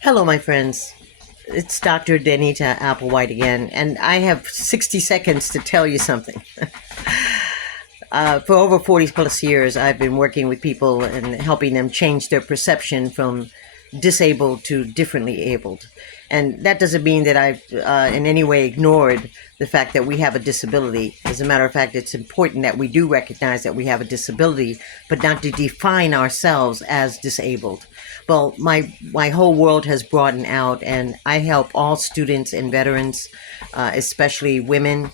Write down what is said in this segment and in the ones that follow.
Hello, my friends. It's Dr. Denita Applewhite again, and I have 60 seconds to tell you something. For over 40 plus years, I've been working with people and helping them change their perception from disabled to differently abled. And that doesn't mean that I've in any way ignored the fact that we have a disability. As a matter of fact, it's important that we do recognize that we have a disability, but not to define ourselves as disabled. Well, my whole world has broadened out, and I help all students and veterans, especially women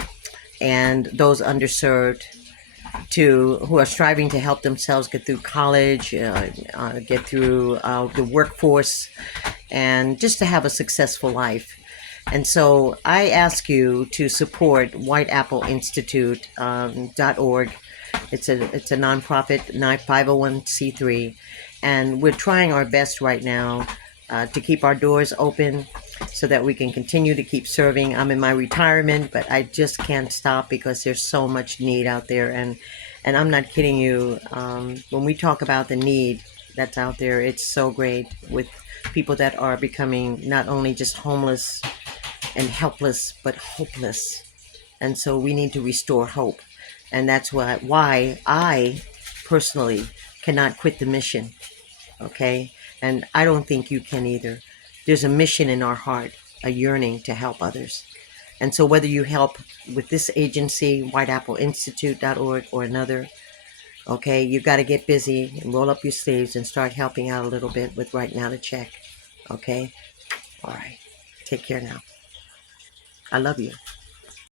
and those underserved, who are striving to help themselves get through college, get through the workforce, and just to have a successful life. And so I ask you to support whiteappleinstitute.org. It's a nonprofit, 501c3, and we're trying our best right now to keep our doors open so that we can continue to keep serving. I'm in my retirement, but I just can't stop because there's so much need out there, and I'm not kidding you. When we talk about the need that's out there, it's so great with people that are becoming not only just homeless and helpless, but hopeless. And so we need to restore hope. And that's why I personally cannot quit the mission. Okay? And I don't think you can either. There's a mission in our heart, a yearning to help others. And so whether you help with this agency, whiteappleinstitute.org, or another, okay, you've got to get busy and roll up your sleeves and start helping out a little bit with Right Now to Check. Okay? All right. Take care now. I love you.